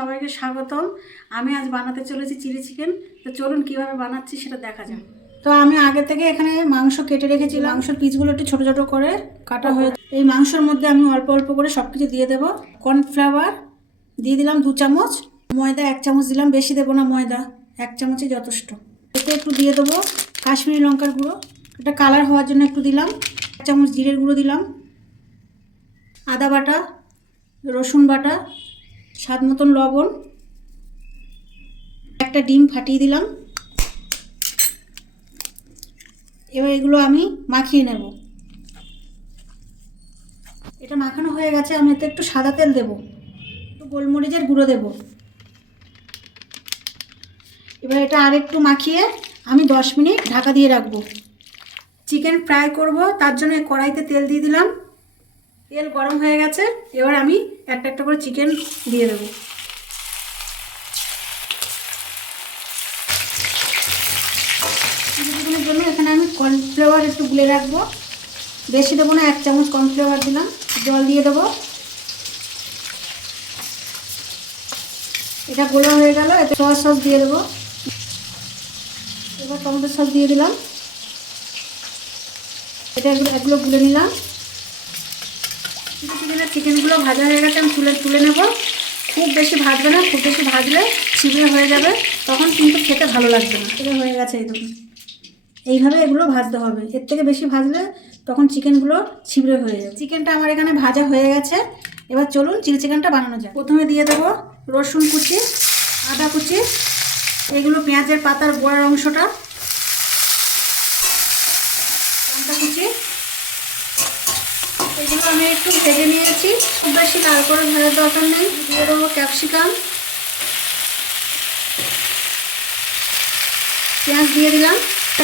সবাইকে স্বাগতম। আমি আজ বানাতে চলেছি চিলি চিকেন। তো চলুন কিভাবে বানাচ্ছি সেটা দেখা যাক। তো আমি আগে থেকে এখানে মাংস কেটে রেখেছি। মাংসের পিসগুলো একটু ছোট ছোট করে কাটা হয়ে, এই মাংসের মধ্যে আমি অল্প অল্প করে সব কিছু দিয়ে দেবো। কর্নফ্লাওয়ার দিয়ে দিলাম 2 চামচ, ময়দা 1 চামচ দিলাম, বেশি দেবো না, ময়দা 1 চামচই যথেষ্ট। এতে একটু দিয়ে দেবো কাশ্মীরি লঙ্কার গুঁড়ো, এটা কালার হওয়ার জন্য একটু দিলাম। 1 চামচ জিরের গুঁড়ো দিলাম, আদা বাটা, রসুন বাটা, স্বাদ মতন লবণ, একটা ডিম ফাটিয়ে দিলাম। এবার এগুলো আমি মাখিয়ে নেব। এটা মাখানো হয়ে গেছে, আমি এতে একটু সাদা তেল দেব, একটু গোলমরিচের গুঁড়ো দেব। এবার এটা আরেকটু মাখিয়ে আমি 10 মিনিট ঢাকা দিয়ে রাখবো। চিকেন ফ্রাই করব, তার জন্য কড়াইতে তেল দিয়ে দিলাম। তেল গরম হয়ে গেছে, এবার আমি একটা একটা করে চিকেন দিয়ে দেবো। চিকেনের জন্য এখানে আমি কর্নফ্লাওয়ার একটু গুলে রাখবো, বেশি দেবো না, 1 চামচ কর্নফ্লাওয়ার দিলাম। জল দিয়ে দেবো। এটা গোলা হয়ে গেল, এতে সয়া সস দিয়ে দেবো। এবার টমেটো সস দিয়ে দিলাম। এটা এগুলো গুলে নিলাম। চিকেনগুলো ভাজা হয়ে গেছে, আমি তুলে নেব। খুব বেশি ভাজবে না, খুব বেশি ভাজলে ছিবড়ে হয়ে যাবে, তখন কিন্তু খেতে ভালো লাগবে না। এটা হয়ে গেছে, এই দেখুন, এইভাবে এগুলো ভাজতে হবে। এর থেকে বেশি ভাজলে তখন চিকেনগুলো ছিবড়ে হয়ে যাবে। চিকেনটা আমার এখানে ভাজা হয়ে গেছে। এবার চলুন চিলি চিকেনটা বানানো যায়। প্রথমে দিয়ে দেবো রসুন কুচি, আদা কুচি, এগুলো পেঁয়াজের পাতার গোড়ার অংশটা, লঙ্কা কুচি, এগুলো আমি একটু ভেজে নিয়েছি, খুব বেশি লাল করে ভাজার দরকার নেই। দিয়ে দেবো ক্যাপসিকাম, পেঁয়াজ দিয়ে দিলাম,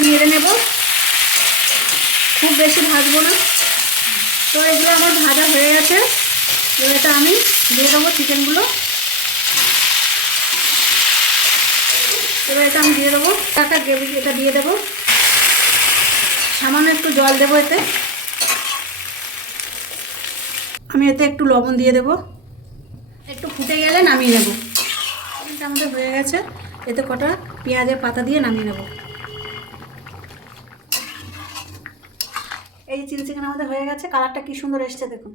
নেড়ে নেব, খুব বেশি ভাজবো না। তো এগুলো আমার ভাজা হয়ে গেছে, এবার এটা আমি দিয়ে দেবো চিকেনগুলো। এবার এটা আমি দিয়ে দেবো একটা গ্রেভি, এটা দিয়ে দেবো। সামান্য একটু জল দেবো এতে। আমি এতে একটু লবণ দিয়ে দেবো, একটু ফুটে গেলে নামিয়ে নেব। এটা আমাদের হয়ে গেছে, এতে কটা পেঁয়াজের পাতা দিয়ে নামিয়ে নেব। এই চিলি চিকেন আমাদের হয়ে গেছে, কালারটা কি সুন্দর এসছে দেখুন।